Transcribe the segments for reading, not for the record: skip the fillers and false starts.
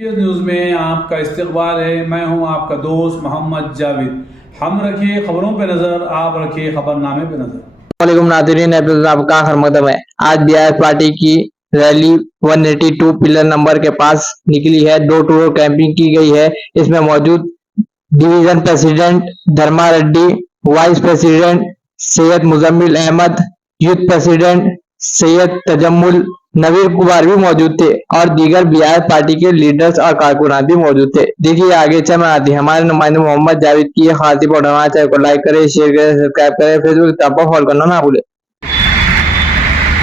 इस न्यूज़ में आपका इस्तकबाल है। मैं हूं आपका दोस्त मोहम्मद जावेद। हम रखिए खबरों पे नजर, आप रखिए खबरनामे पे नजर। वालेकुम नाज़रीन, आपका खैर मकदम है। आज बीआरएफ पार्टी की रैली 182 पिलर नंबर के पास निकली है। डोर टू डोर कैंपिंग की गई है। इसमें मौजूद division president Dharma Reddy, vice president Syed Muzammil Ahmed, youth president Syed Tajammul Naveer Kumar भी मौजूद थे और दीगर बीआरएफ पार्टी के लीडर्स और कारकुनान भी मौजूद थे। देखिए आगे चल आती हमारे नुमाइंदे मोहम्मद जावेद की खास रिपोर्ट। हमारे चैनल को लाइक करें, शेयर करें, सब्सक्राइब करें, फेसबुक पर फॉलो करना ना भूलें।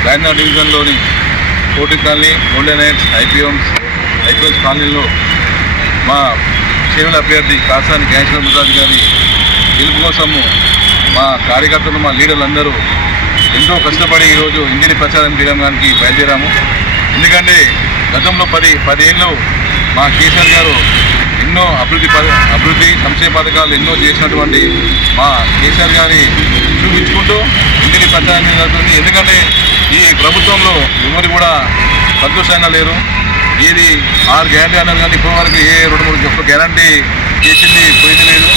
రాయనగర్ డివిజన్లోని కోటి కాలనీ, గోల్డెన్ హైట్స్, ఐపీఎస్ కాలనీలో మా సేవల అభ్యర్థి కాసాని జ్ఞానేశ్వర ప్రసాద్ గారి గెలుపు కోసము మా కార్యకర్తలు, మా లీడర్లు అందరూ ఎంతో కష్టపడి ఈరోజు ఇంటిని ప్రచారం చేయడానికి బయలుదేరాము. ఎందుకంటే గతంలో 10 ఏళ్ళు మా కేసీఆర్ గారు ఎన్నో అభివృద్ధి సంక్షేమ పథకాలు ఎన్నో చేసినటువంటి మా కేసీఆర్ గారిని చూపించుకుంటూ ఇంటిని ప్రచారం జరుగుతుంది. ఎందుకంటే ఈ ప్రభుత్వంలో ఎవరు కూడా సంతోషంగా లేరు. ఏది 6 గ్యారంటీ అన్నారు కానీ ఇప్పటివరకు ఏ 2-3 ఒక్క గ్యారంటీ చేసింది పోయింది లేదు.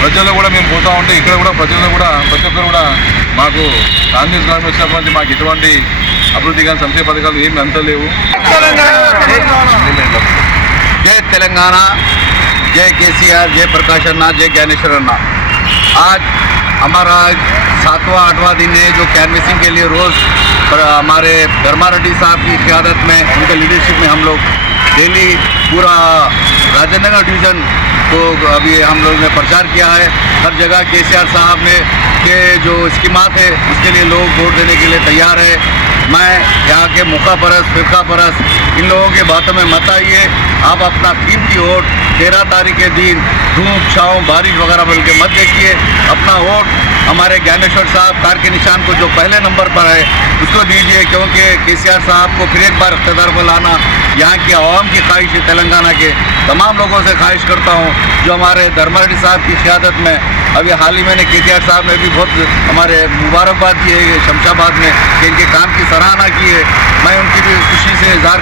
ప్రజల్లో కూడా మేము పోతూ ఉంటే ఇక్కడ కూడా ప్రజల్లో కూడా ప్రతి ఒక్కరు కూడా మాకు కాంగ్రెస్ గవర్నమెంట్ వచ్చినప్పటి మాకు ఎటువంటి అభివృద్ధి కానీ సంక్షేమ పథకాలు ఏమి అంతలేవు. जय तेलंगाना, जय केसीआर, जय प्रकाश अन्ना, जय ज्ञानेश्वर अन्ना। आज हमारा 7वां-8वां दिन है जो कैनवेसिंग के लिए रोज़ हमारे धर्मा रेड्डी साहब की क़यादत में, उनके लीडरशिप में हम लोग डेली पूरा राजेंद्र नगर डिवीज़न को अभी हम लोग ने प्रचार किया है। हर जगह केसीआर साहब ने के जो स्कीमात है उसके लिए लोग वोट देने के लिए तैयार है। मैं यहाँ के मुखा परस, फिरका परस इन लोगों के बातों में मत आइए। आप अपना कीमती वोट 13 तारीख के दिन धूप छाँव बारिश वगैरह बोल के मत देखिए। अपना वोट हमारे ज्ञानेश्वर साहब कार के निशान को जो पहले नंबर पर है उसको दीजिए, क्योंकि केसीआर साहब को फिर एक बार इक़्तिदार पर लाना यहाँ की आवाम की ख्वाहिश है। तेलंगाना के तमाम लोगों से ख्वाहिश करता हूँ जो हमारे धर्मा रेड्डी साहब की क़यादत में अभी हाल ही में केसीआर साहब ने भी बहुत हमारे मुबारकबाद दी है शमशाबाद में कि इनके काम की सराहना की है। मैं उनकी भी खुशी से इज़हार